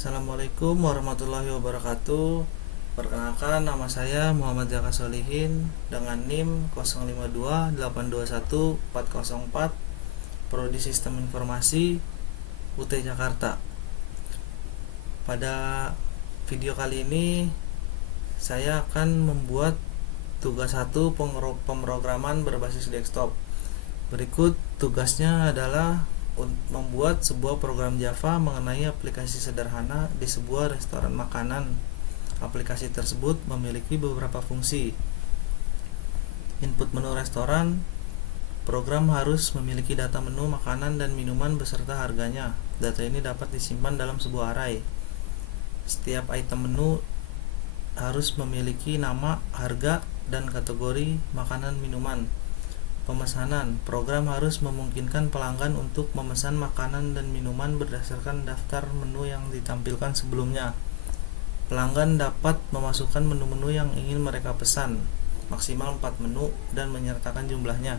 Assalamualaikum warahmatullahi wabarakatuh. Perkenalkan, nama saya Muhammad Zaka Solihin dengan NIM 0528214404, Prodi Sistem Informasi UT Jakarta. Pada video kali ini saya akan membuat tugas 1 pemrograman berbasis desktop. Berikut tugasnya adalah membuat sebuah program Java mengenai aplikasi sederhana di sebuah restoran makanan. Aplikasi tersebut memiliki beberapa fungsi. Input menu restoran. Program harus memiliki data menu makanan dan minuman beserta harganya. Data ini dapat disimpan dalam sebuah array. Setiap item menu harus memiliki nama, harga, dan kategori makanan minuman. Pemesanan. Program harus memungkinkan pelanggan untuk memesan makanan dan minuman berdasarkan daftar menu yang ditampilkan sebelumnya. Pelanggan dapat memasukkan menu-menu yang ingin mereka pesan, maksimal 4 menu, dan menyertakan jumlahnya.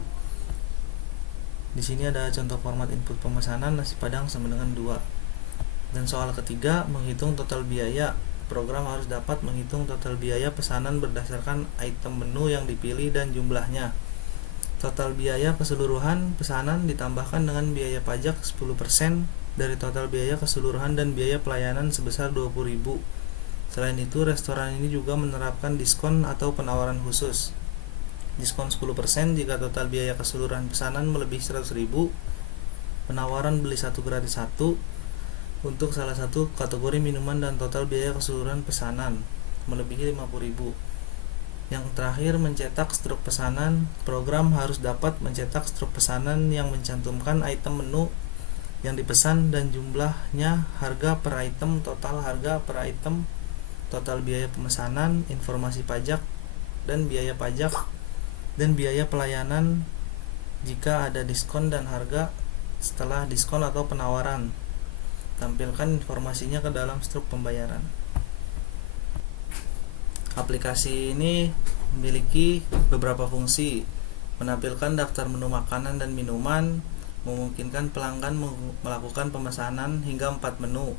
Di sini ada contoh format input pemesanan, nasi padang sama dengan 2. Dan soal ketiga, menghitung total biaya. Program harus dapat menghitung total biaya pesanan berdasarkan item menu yang dipilih dan jumlahnya. Total biaya keseluruhan pesanan ditambahkan dengan biaya pajak 10% dari total biaya keseluruhan dan biaya pelayanan sebesar 20.000. Selain itu, restoran ini juga menerapkan diskon atau penawaran khusus. Diskon 10% jika total biaya keseluruhan pesanan melebihi 100.000. Penawaran beli 1 gratis 1 untuk salah satu kategori minuman dan total biaya keseluruhan pesanan melebihi 50.000. Yang terakhir, mencetak struk pesanan. Program harus dapat mencetak struk pesanan yang mencantumkan item menu yang dipesan dan jumlahnya, harga per item, total harga per item, total biaya pemesanan, informasi pajak dan biaya pajak, dan biaya pelayanan jika ada diskon dan harga setelah diskon atau penawaran. Tampilkan informasinya ke dalam struk pembayaran. Aplikasi ini memiliki beberapa fungsi. Menampilkan daftar menu makanan dan minuman, memungkinkan pelanggan melakukan pemesanan hingga 4 menu,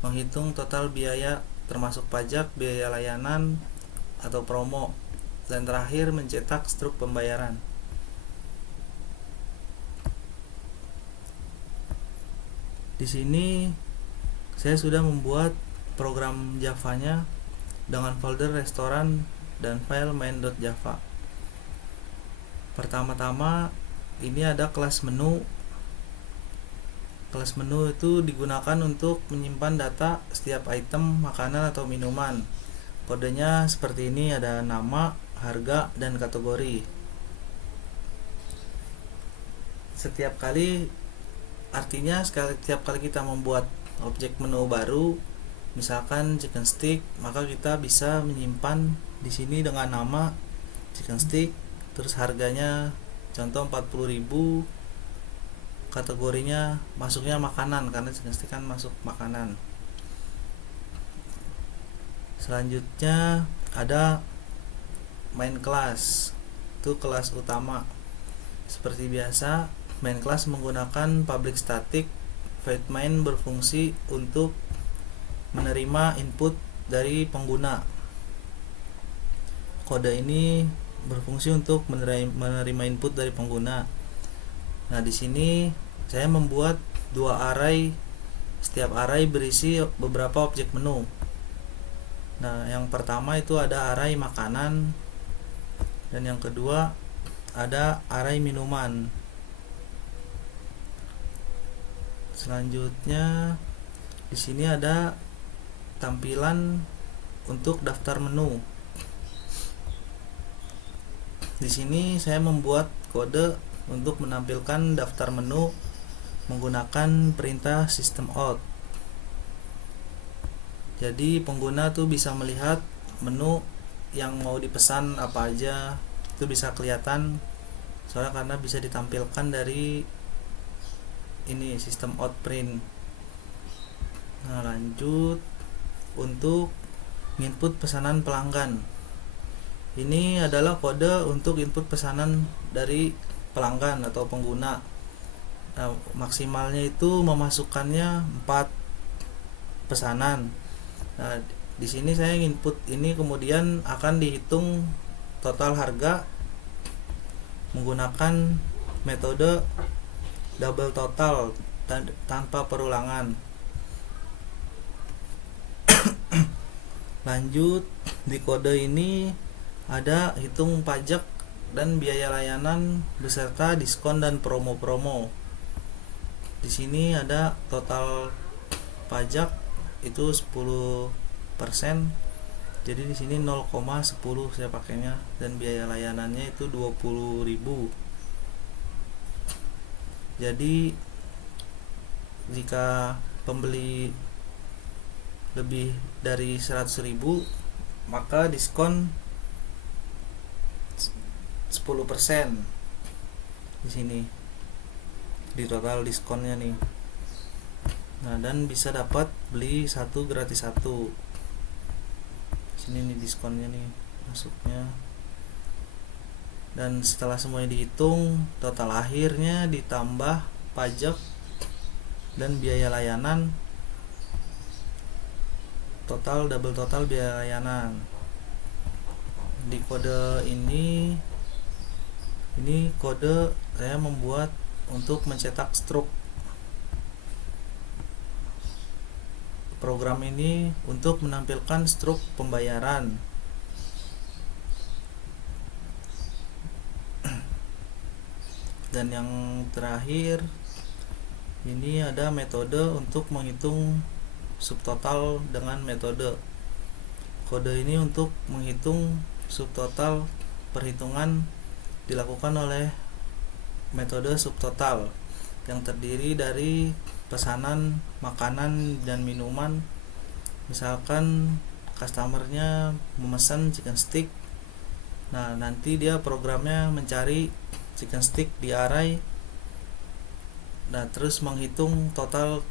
menghitung total biaya termasuk pajak, biaya layanan atau promo, dan terakhir mencetak struk pembayaran. Di sini saya sudah membuat program Java-nya dengan folder restoran dan file main.java. Pertama-tama ini ada kelas menu. Kelas menu itu digunakan untuk menyimpan data setiap item makanan atau minuman. Kodenya seperti ini, ada nama, harga, dan kategori. Setiap kali kita membuat objek menu baru, misalkan chicken stick, maka kita bisa menyimpan di sini dengan nama chicken stick, terus harganya contoh 40.000, kategorinya masuknya makanan karena chicken stick kan masuk makanan. Selanjutnya ada main class, itu kelas utama. Seperti biasa, main class menggunakan public static. Void main berfungsi untuk menerima input dari pengguna. Kode ini berfungsi untuk menerima input dari pengguna. Nah, di sini saya membuat 2 array. Setiap array berisi beberapa objek menu. Nah, yang pertama itu ada array makanan, dan yang kedua ada array minuman. Selanjutnya di sini ada tampilan untuk daftar menu. Di sini saya membuat kode untuk menampilkan daftar menu menggunakan perintah system out. Jadi pengguna tuh bisa melihat menu yang mau dipesan apa aja, itu bisa kelihatan soalnya karena bisa ditampilkan dari ini sistem out print. Nah, lanjut untuk input pesanan pelanggan. Ini adalah kode untuk input pesanan dari pelanggan atau pengguna. Nah, maksimalnya itu memasukkannya 4 pesanan. Nah, di sini saya input ini, kemudian akan dihitung total harga menggunakan metode double total tanpa perulangan. Lanjut, di kode ini ada hitung pajak dan biaya layanan beserta diskon dan promo-promo. Di sini ada total pajak itu 10%. Jadi di sini 0,10 saya pakainya, dan biaya layanannya itu 20.000. Jadi jika pembeli lebih dari 100.000 maka diskon 10% di sini di total diskonnya nih. Nah, dan bisa dapat beli satu gratis satu. Sini nih diskonnya nih masuknya. Dan setelah semuanya dihitung, total akhirnya ditambah pajak dan biaya layanan, total double total biaya layanan. Di kode ini kode saya membuat untuk mencetak struk. Program ini untuk menampilkan struk pembayaran. Dan yang terakhir ini ada metode untuk menghitung subtotal dengan metode. Kode ini untuk menghitung subtotal perhitungan dilakukan oleh metode subtotal yang terdiri dari pesanan makanan dan minuman. Misalkan customernya memesan chicken stick, nah nanti dia programnya mencari chicken stick di array, nah terus menghitung total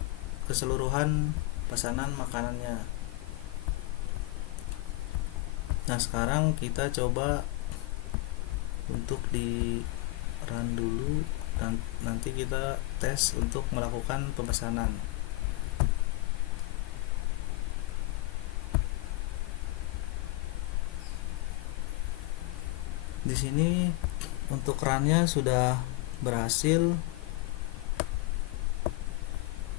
keseluruhan pesanan makanannya. Nah, sekarang kita coba untuk di run dulu, dan nanti kita tes untuk melakukan pemesanan. Di sini untuk runnya sudah berhasil.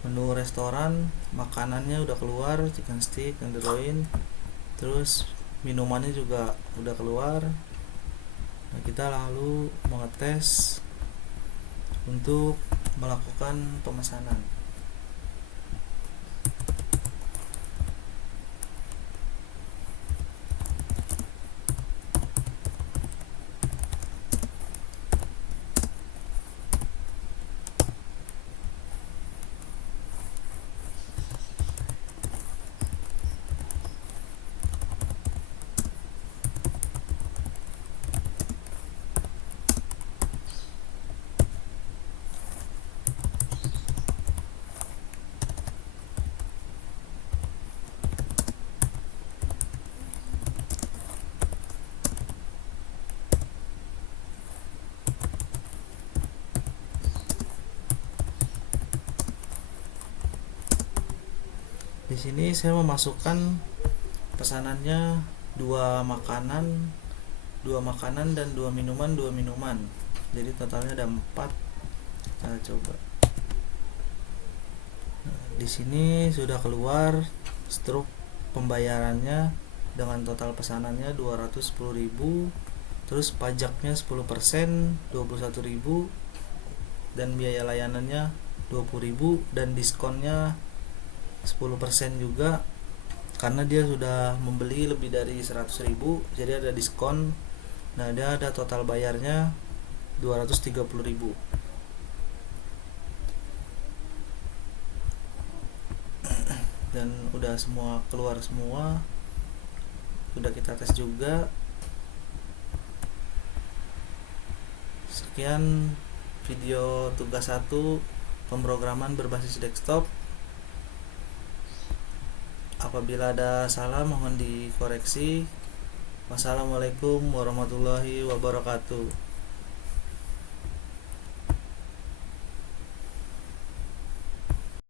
Menu restoran, makanannya udah keluar, chicken stick, tenderloin, terus minumannya juga udah keluar. Nah, kita lalu mengetes untuk melakukan pemesanan. Di sini saya memasukkan pesanannya dua makanan dan dua minuman. Jadi totalnya ada 4. Kita coba. Nah, di sini sudah keluar struk pembayarannya dengan total pesanannya 210.000, terus pajaknya 10%, 21.000, dan biaya layanannya 20.000, dan diskonnya 10% juga karena dia sudah membeli lebih dari 100.000, jadi ada diskon. Nah, dia ada total bayarnya 230.000. Dan udah semua keluar semua. Sudah kita tes juga. Sekian video tugas 1 pemrograman berbasis desktop. Apabila ada salah mohon dikoreksi. Wassalamualaikum warahmatullahi wabarakatuh.